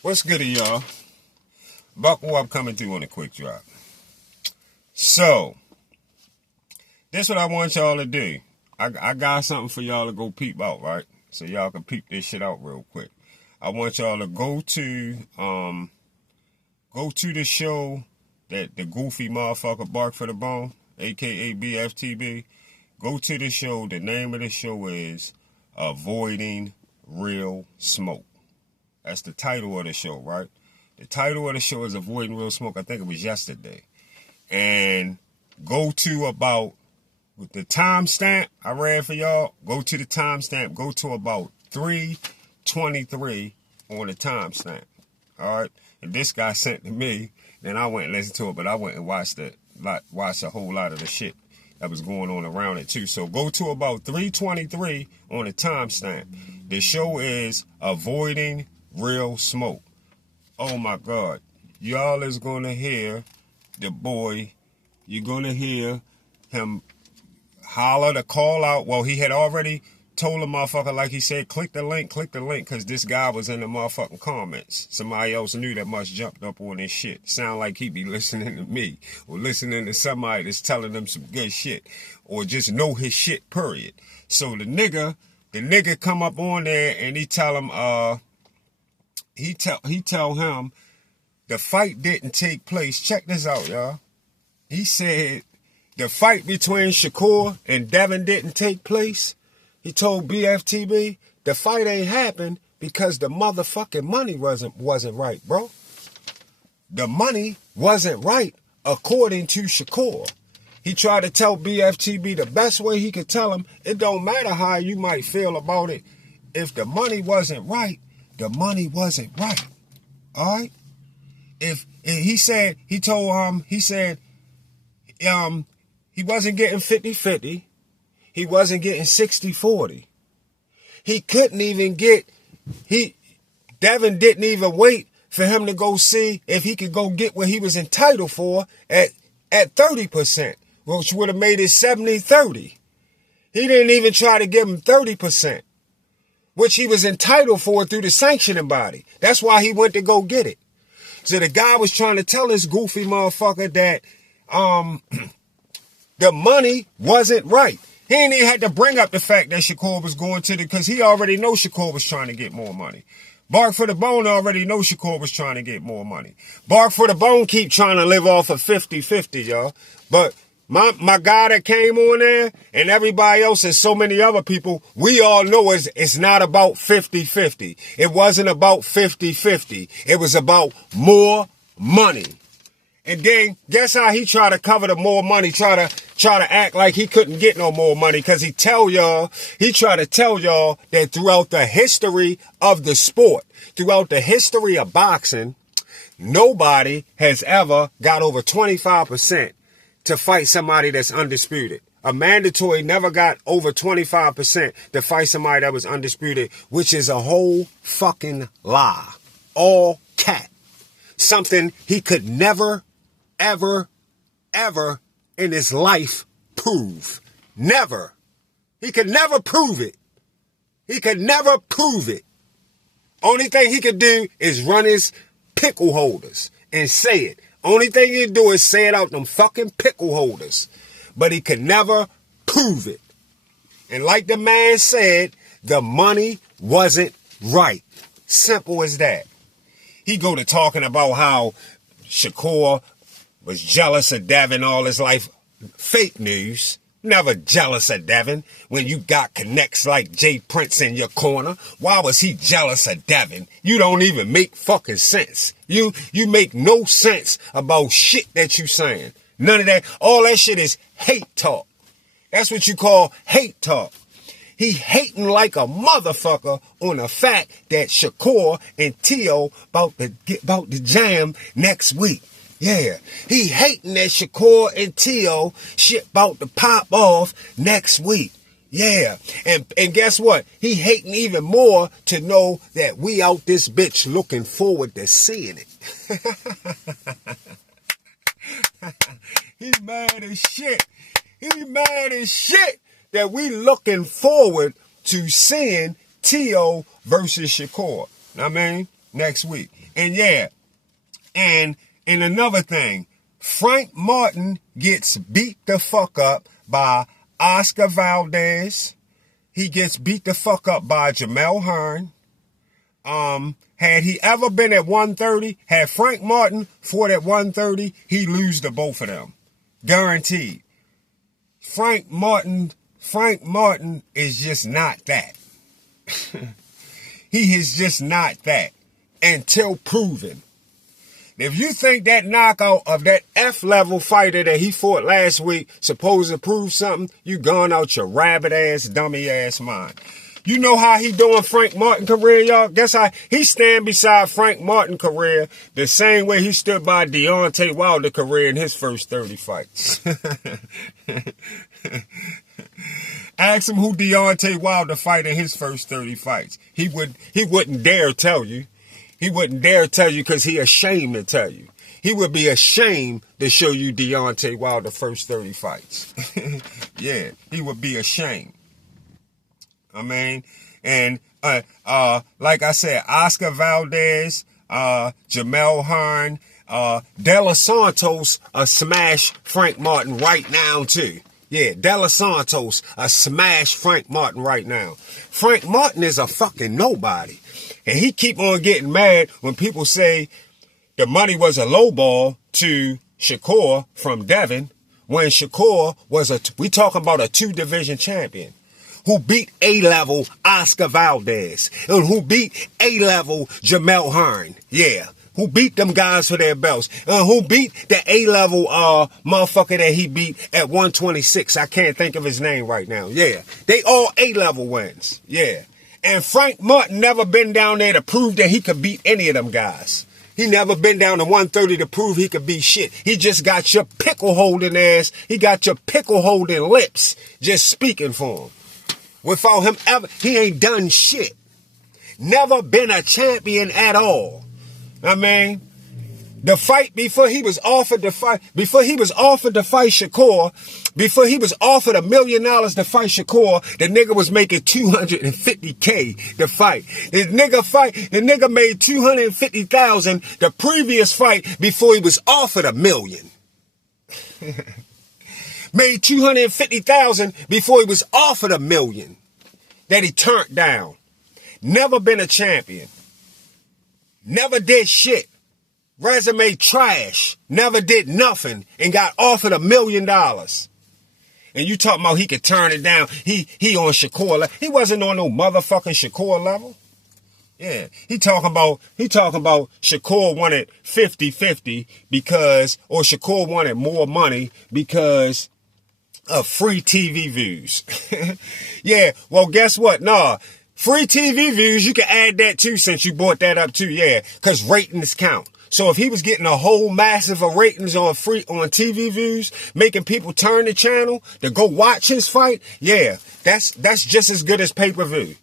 What's good, y'all? Buckle up, coming through on a quick drop. So, this what I want y'all to do. I got something for y'all to go peep out, right? So y'all can peep this shit out real quick. I want y'all to go to the show that the goofy motherfucker Bark for the Bone, aka BFTB. Go to the show. The name of the show is Avoiding Real Smoke. That's the title of the show, right? The title of the show is Avoiding Real Smoke. I think it was yesterday. And go to about, with the timestamp I read for y'all, go to the timestamp. Go to about 3:23 on the timestamp. All right? And this guy sent to me. Then I went and listened to it, but I went and watched a whole lot of the shit that was going on around it too. So go to about 3:23 on the timestamp. The show is Avoiding Real Smoke. Oh my God. Y'all is gonna hear the boy. You're gonna hear him holler to call out. Well, he had already told the motherfucker, like he said, click the link, because this guy was in the motherfucking comments. Somebody else knew that must jumped up on this shit. Sound like he be listening to me, or listening to somebody that's telling them some good shit, or just know his shit, period. So the nigga come up on there and he tell him, he tell him the fight didn't take place. Check this out, y'all. He said the fight between Shakur and Devin didn't take place. He told BFTB the fight ain't happened because the motherfucking money wasn't right, bro. The money wasn't right according to Shakur. He tried to tell BFTB the best way he could tell him, it don't matter how you might feel about it. If the money wasn't right, the money wasn't right. All right? He said he wasn't getting 50-50. He wasn't getting 60-40. He couldn't even Devin didn't even wait for him to go see if he could go get what he was entitled for at 30%, which would have made it 70-30. He didn't even try to give him 30%, which he was entitled for through the sanctioning body. That's why he went to go get it. So the guy was trying to tell this goofy motherfucker that the money wasn't right. He ain't even had to bring up the fact that Shakur was going to because he already knows Shakur was trying to get more money. Bark for the Bone already knows Shakur was trying to get more money. Bark for the Bone keep trying to live off of 50-50, y'all. But my guy that came on there and everybody else and so many other people, we all know it's not about 50-50. It wasn't about 50-50. It was about more money. And then guess how he tried to cover the more money, try to act like he couldn't get no more money, because he tried to tell y'all that throughout the history of the sport, throughout the history of boxing, nobody has ever got over 25% to fight somebody that's undisputed. A mandatory never got over 25% to fight somebody that was undisputed, which is a whole fucking lie. All cat. Something he could never, ever in his life prove. Never. He could never prove it. He could never prove it. Only thing he could do is run his pickle holders and say it. Only thing he could do is say it out them fucking pickle holders. But he could never prove it. And like the man said, the money wasn't right. Simple as that. He go to talking about how Shakur was jealous of Devin all his life. Fake news. Never jealous of Devin when you got connects like Jay Prince in your corner. Why was he jealous of Devin? You don't even make fucking sense. You make no sense about shit that you saying. None of that. All that shit is hate talk. That's what you call hate talk. He hating like a motherfucker on the fact that Shakur and Tio about to jam next week. Yeah, he hating that Shakur and Tio shit about to pop off next week. Yeah, and guess what? He hating even more to know that we out this bitch looking forward to seeing it. He mad as shit. He mad as shit that we looking forward to seeing Tio versus Shakur. I mean, next week. And yeah, and another thing, Frank Martin gets beat the fuck up by Oscar Valdez. He gets beat the fuck up by Jamel Hearn. Had he ever been at 130, had Frank Martin fought at 130, he'd lose to both of them. Guaranteed. Frank Martin is just not that. He is just not that until proven. If you think that knockout of that F-level fighter that he fought last week supposed to prove something, you gone out your rabbit-ass, dummy-ass mind. You know how he doing Frank Martin career, y'all? Guess how he stand beside Frank Martin career the same way he stood by Deontay Wilder career in his first 30 fights. Ask him who Deontay Wilder fight in his first 30 fights. He wouldn't dare tell you. He wouldn't dare tell you because he ashamed to tell you. He would be ashamed to show you Deontay Wilder first 30 fights. Yeah, he would be ashamed. I mean, and like I said, Oscar Valdez, Jamel Hearn, De Los Santos smash Frank Martin right now too. Yeah, De Los Santos smash Frank Martin right now. Frank Martin is a fucking nobody. And he keep on getting mad when people say the money was a low ball to Shakur from Devon, when Shakur was we talking about a 2-division champion who beat A-level Oscar Valdez and who beat A-level Jamel Hearn. Yeah. Who beat them guys for their belts. Who beat the A-level motherfucker that he beat at 126. I can't think of his name right now. Yeah. They all A-level wins. Yeah. And Frank Martin never been down there to prove that he could beat any of them guys. He never been down to 130 to prove he could beat shit. He just got your pickle holding ass. He got your pickle holding lips just speaking for him. Without him ever, he ain't done shit. Never been a champion at all. I mean, the fight before he was offered to fight, Shakur, before he was offered $1 million to fight Shakur, the nigga was making $250K to fight. The nigga made $250,000 the previous fight before he was offered $1 million. Made $250,000 before he was offered $1 million that he turned down. Never been a champion. Never did shit. Resume trash. Never did nothing and got offered $1 million. And you talking about he could turn it down. He on Shakur level. He wasn't on no motherfucking Shakur level. Yeah. He talking about Shakur wanted 50-50 or Shakur wanted more money because of free TV views. Yeah. Well, guess what? Nah. Free TV views, you can add that too since you brought that up too, yeah, because ratings count. So if he was getting a whole massive of ratings on TV views, making people turn the channel to go watch his fight, yeah, that's just as good as pay-per-view.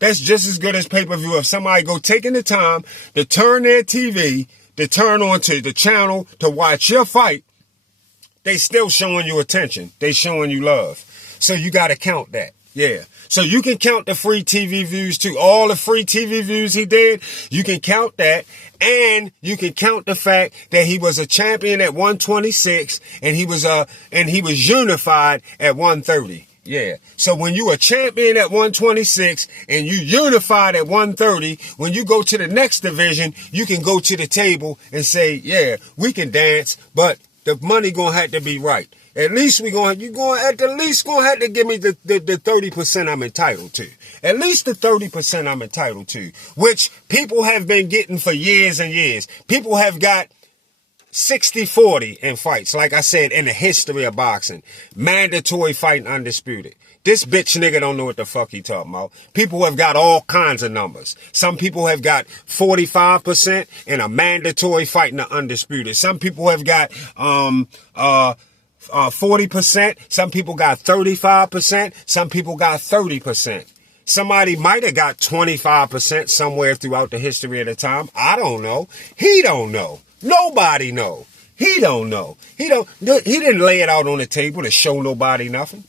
That's just as good as pay-per-view if somebody go taking the time to turn their TV, to turn onto the channel to watch your fight, they still showing you attention. They showing you love. So you got to count that, yeah. So you can count the free TV views too. All the free TV views he did, you can count that. And you can count the fact that he was a champion at 126 and he was unified at 130. Yeah. So when you a champion at 126 and you unified at 130, when you go to the next division, you can go to the table and say, yeah, we can dance, but the money gonna have to be right. At least you're gonna have to give me the 30% I'm entitled to. At least the 30% I'm entitled to, which people have been getting for years and years. People have got 60-40 in fights, like I said, in the history of boxing. Mandatory fighting undisputed. This bitch nigga don't know what the fuck he talking about. People have got all kinds of numbers. Some people have got 45% in a mandatory fighting the undisputed. Some people have got 40%. Some people got 35%. Some people got 30%. Somebody might have got 25% somewhere throughout the history of the time. I don't know. He don't know. Nobody know. He don't know. He didn't lay it out on the table to show nobody nothing.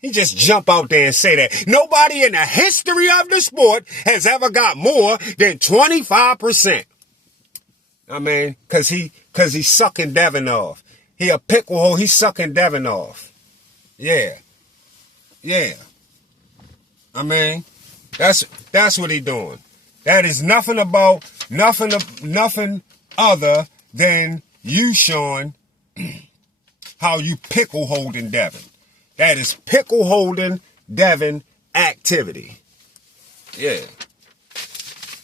He just jump out there and say that nobody in the history of the sport has ever got more than 25%. I mean, cause he's sucking Devin off. He a pickle hole, he's sucking Devin off. Yeah. Yeah. I mean, that's what he doing. That is nothing other than you showing how you pickle holding Devin. That is pickle holding Devin activity. Yeah.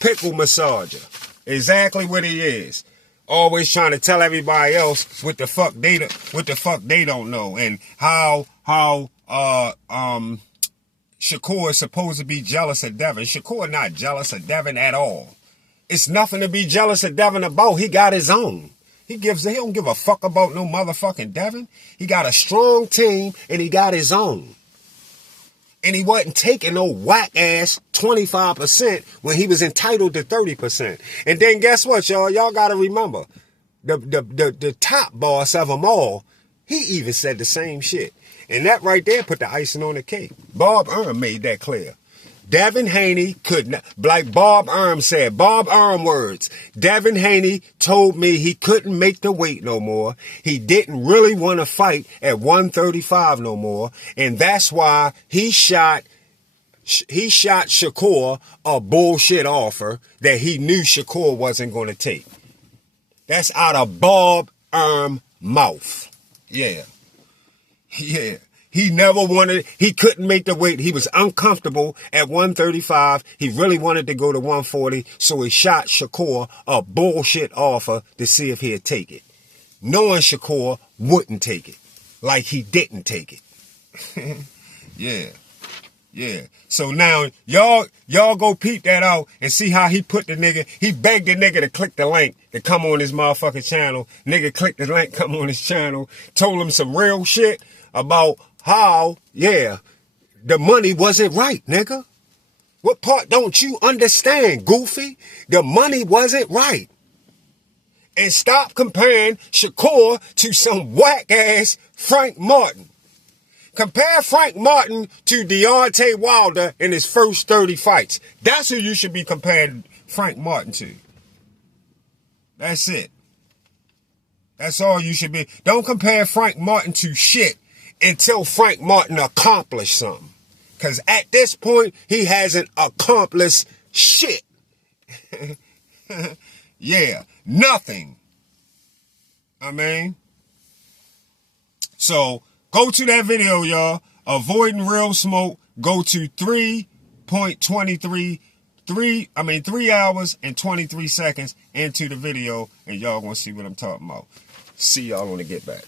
Pickle massager. Exactly what he is. Always trying to tell everybody else what the fuck they don't know, and how Shakur is supposed to be jealous of Devin. Shakur not jealous of Devin at all. It's nothing to be jealous of Devin about. He got his own. He don't give a fuck about no motherfucking Devin. He got a strong team and he got his own. And he wasn't taking no whack-ass 25% when he was entitled to 30%. And then guess what, y'all? Y'all got to remember, the top boss of them all, he even said the same shit. And that right there put the icing on the cake. Bob Erm made that clear. Devin Haney could not, like Bob Erm said, Bob Erm words, Devin Haney told me he couldn't make the weight no more. He didn't really want to fight at 135 no more. And that's why he shot Shakur a bullshit offer that he knew Shakur wasn't going to take. That's out of Bob Erm mouth. Yeah. Yeah. He never wanted, he couldn't make the weight. He was uncomfortable at 135. He really wanted to go to 140. So he shot Shakur a bullshit offer to see if he'd take it. Knowing Shakur wouldn't take it. Like he didn't take it. Yeah. Yeah. So now y'all go peep that out and see how he put the nigga. He begged the nigga to click the link to come on his motherfucking channel. Nigga clicked the link, come on his channel. Told him some real shit about how, yeah, the money wasn't right, nigga. What part don't you understand, goofy? The money wasn't right. And stop comparing Shakur to some whack-ass Frank Martin. Compare Frank Martin to Deontay Wilder in his first 30 fights. That's who you should be comparing Frank Martin to. That's it. That's all you should be. Don't compare Frank Martin to shit until Frank Martin accomplished something. Because at this point, he hasn't accomplished shit. Yeah, nothing. I mean, so go to that video, y'all. Avoiding real smoke. Go to 3.23, 3 hours and 23 seconds into the video, and y'all gonna see what I'm talking about. See y'all when I get back.